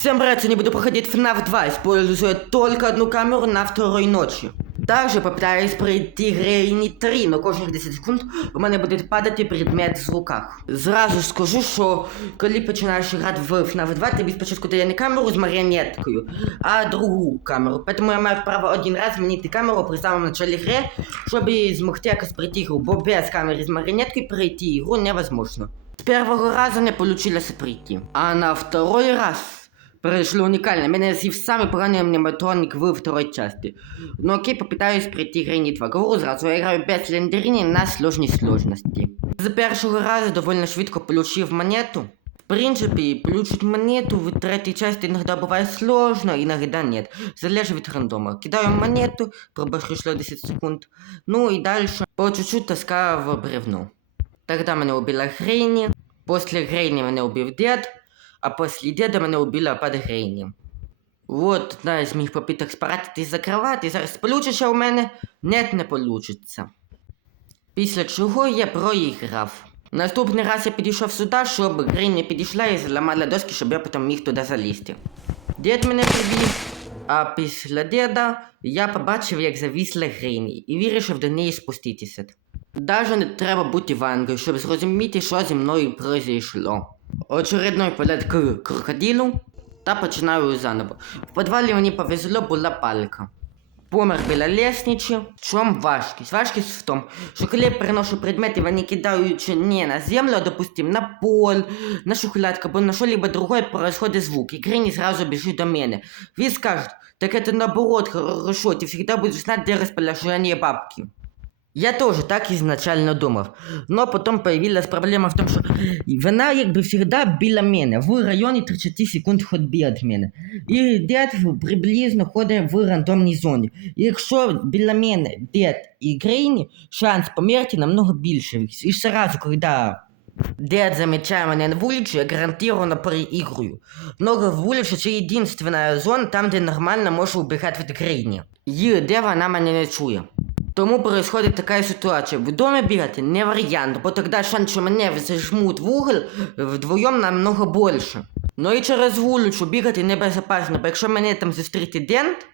Всем привет, сегодня буду проходить FNAF 2, используя только одну камеру на второй ночі. Также попытаюсь пройти Грейні 3, но кожних 10 секунд у мене буде падати предмет з руках. Зразу скажу, що коли починаєш грати в FNAF 2, тобі спочатку дає не камеру з маріонеткою, а другу камеру. Тому я маю право один раз змінити камеру при самому началі гри, щоб змогти якось пройти ігру, бо без камери з маріонеткою пройти ігру невозможно. З першого разу не получилось пройти, а на второй раз Пройшло уникально. Мене з'їв самий поганий аниматроник в второй части. Но окей, попытаюсь Грейні 2. Говорю зразу, я граю без лендеріні на сложній сложності. З першого разу довольно швидко получив монету. В принципе, получить монету в третьей части иногда бывает сложно, иногда нет. Залежит від рандома. Кидаю монету, прошло 10 секунд. Ну и дальше по чуть-чуть таскаю в бревно. Тогда мене убила Грейні. После Грейні мене убив дед. А после деда мене убила під Грейні. Вот одна з моїх попиток спаратити закривати. Зараз получиться у мене? Нет, не получиться. Після чого я проіграв. Наступний раз я підійшов сюди, щоб Грейні підійшла і зламала доски, щоб я потім міг туди залізти. Дід мене прибіг, а після деда я побачив, як завісла Грейні, і вирішив до неї спуститися. Даже не треба бути вангою, щоб зрозуміти, що зі мною произошло. Очередной полет крокодилу та починаю заново. В підвалі мені повезло була палка. Помер біля лестниці. В чому важкість? Важкість в тому, що коли я переношу предмети, вони кидаючи не на землю, а допустим, на пол, на шухлядку, або на що-либо другое происходит звук, і Грині сразу біжить до мене. Він скаже, так это наоборот хорошо, ти всегда будеш знати, де розположення бабки. Я тоже так изначально думав. Но потом появилась проблема в тому, що вона якби завжди біля мене, в районі 30 секунд ходьби від мене. І дед приблизно ходить в рандомній зоні. І якщо біля мене дед і Грейні, шанс померти намного більше. І сразу, коли дед замечає мене на вулиці, я гарантированно переігрую. Но вулиця це єдинственна зона, там, де нормально можу убігати від Грейні. І де вона мене не чує. Тому происходит такая ситуація. В домі бігати не варіант, бо тоді шанс, що мене зажмуть в угол вдвоєм намного більше. Ну і через вулицю бігати небезпечно, бо якщо мене там зустріти дент,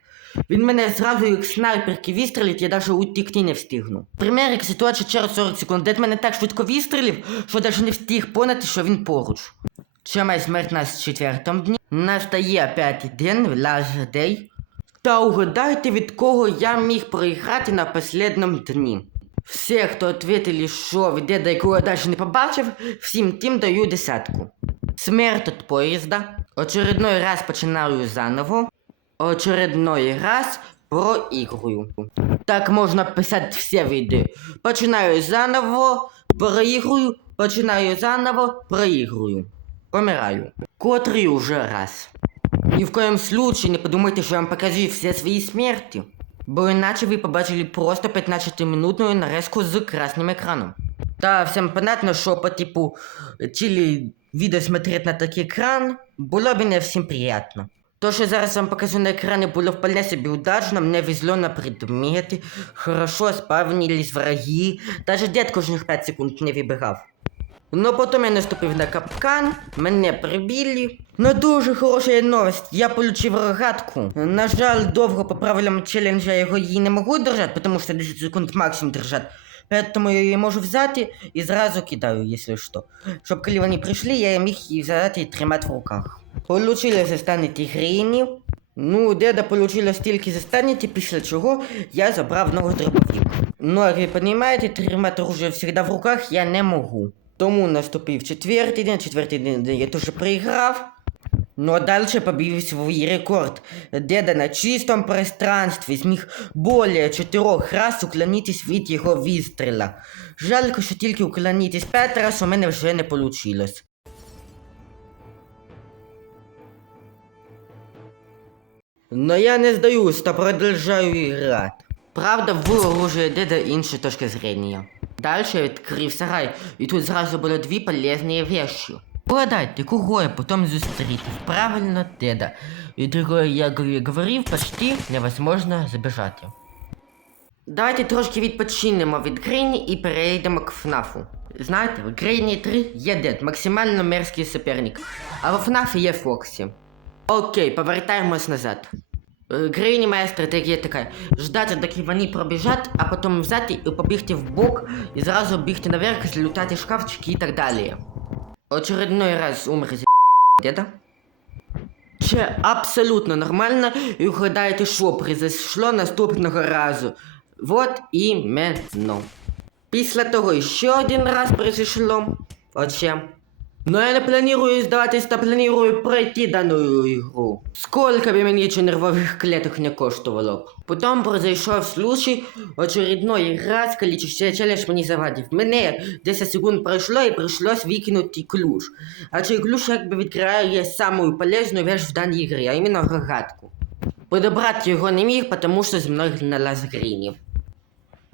він мене зразу як снайперки вистрілить, я навіть утікти не встигну. Пример, як ситуація через 40 секунд, дед мене так швидко вистрілив, що навіть не встиг поняти, що він поруч. Це моя смерть на четвертому дні. Настає п'ятий день, last day. Та угадайте, від кого я міг проіграти на последньому дні. Всі, хто ответили, що від деда, якого я далі не побачив, всім тим даю десятку. Смерть від поїзда. Очередной раз починаю заново. Очередной раз проігрую. Так можна писати всі види. Починаю заново, проігрую, починаю заново, проігрую. Помираю. Котрий уже раз. Ни в коем случае не подумайте, что я вам показываю все свои смерти. Бо иначе вы побачили просто 15-минутную нарезку з красним экраном. Та всем понятно, що по типу чили відео смотреть на такий екран було б не всім приємно. То, що зараз вам покажу на екрані, було вполне собі удачно, мне везло на предмети, хорошо спавнились враги, даже дед кожних 5 секунд не вибігав. Ну потім я наступив на капкан, мене прибили. Ну дуже хороша новость, я получив рогатку. На жаль, довго по правилам челенджа я його її не можу держати, тому що 10 секунд максимум держати. Поэтому я її можу взяти і зразу кидаю, якщо що. Щоб коли вони прийшли, я міг її взяти і тримати в руках. Получилось застанеті грінів. Ну, деда получилось тільки застанеті, після чого я забрав новий дробовик. Ну, як ви розумієте, тримати оружие завжди в руках я не можу. Тому наступив четвертий день, четвертий день я теж проіграв. Ну а дальше побив свій рекорд. Деда на чистому пространстві зміг более чотирьох раз уклонитись від його вистріла. Жалко, що тільки уклонитись п'ять раз у мене вже не получилось. Но я не сдаюсь, та продолжаю играть. Правда, в оружие деда інша точка зрения. Дальше відкрив сарай, і тут зразу було дві полезні вещи. Угадайте, кого я потім зустріти? Правильно, деда. І другое, я говорив, почти невозможно забежати. Давайте трошки відпочинемо від Грейні і перейдемо к ФНАФу. Знаєте, в Грейні 3 є дед, максимально мерзкий суперник. А в ФНАФі є Фоксі. Окей, повертаємось назад. Е, Грейні моя стратегія така: ждати, доки вони пробіжать, а потім взяти і побігти в бок, і зразу бігти наверх, злютати шкафчики і так далі. Очередной раз умер з деда. Це абсолютно нормально, і угадаєте, що произошло наступного разу. Вот іменно. Після того ще один раз произошло. Оце. Но я не планирую здаватись, та планирую пройти данную игру. Сколько бы мне еще нервовых клеток не коштовало. б. Потом произошел случай, очередной раз количество челлендж мені завадив. Мене 10 секунд пройшло і прийшлось викинути ключ. А цей ключ якби відкриває самую полезну вещь в даній грі, а іменно рогатку. Подобрати його не міг, тому що зі мною гналась Гріні.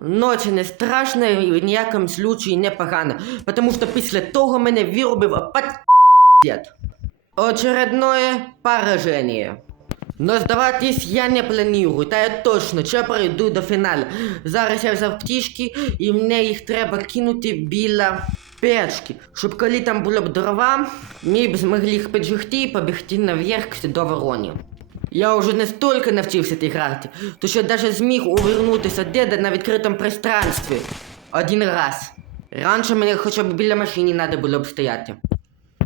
Но це не страшно і в ніякому случаї не погано, тому що після того мене вирубив пакет. Очередное поражение. Но здаватись я не планую, та я точно ще пройду до фіналу. Зараз я взяв птічки і мені їх треба кинути біля печки, щоб коли там було б дрова, ми б змогли їх піджигти і побігти наверх до вороні. Я уже настолько навчився ти грати, то що даже зміг увернутися деда на відкритому пространстві. Один раз. Раніше мені хоча б біля машини треба було б стояти.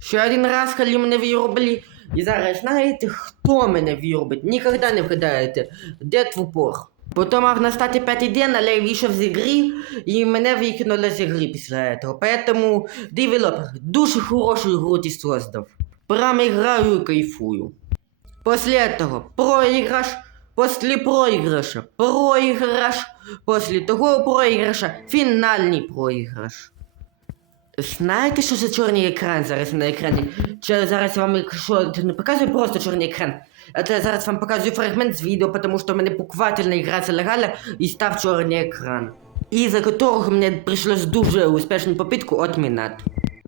Ще один раз, коли мене вирубили, і зараз знаєте, хто мене вирубить? Ніколи не вгадаєте. Дед в упор. Потім мав настати п'ятий день, але я вийшов з ігри, і мене викинули з ігри після цього. Поэтому девелопер дуже хорошу гру ти создав. Прямо граю і кайфую. После этого проигрыш, после проигрыша проигрыш, после того проигрыша фінальний проигрыш. Знаєте, що за чорний екран зараз на екрані? Чи зараз вам якщо не показую просто чорний екран? А це зараз вам показую фрагмент з відео, тому що в мене буквально гра залагала і став чорний екран. Із-за которого мені прийшлось дуже успішну попитку отмінати.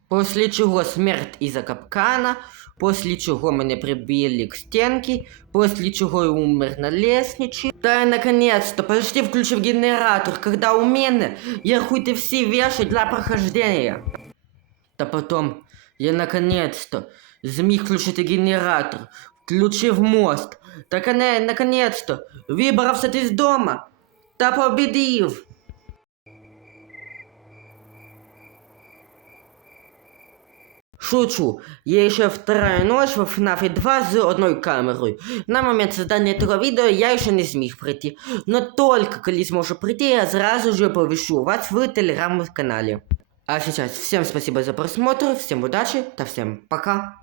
После чего смерть из-за капкана, после чего меня прибили к стенке, после чего я умер на лестниче. Да и наконец-то почти включив генератор, когда у меня я хоть и все вещи для прохождения. Та потом я наконец-то зміг включити генератор, включив мост. Так не, наконец-то вибрався ти з дома та победив. Шучу, є ще вторая ночь в FNAF 2 з одною камерою. На момент создания этого відео я ще не зміг прийти, но только коли зможу прийти, я зразу же повішу вас в телеграм-каналі. А сейчас всем спасибо за просмотр, всем удачи, та всем пока.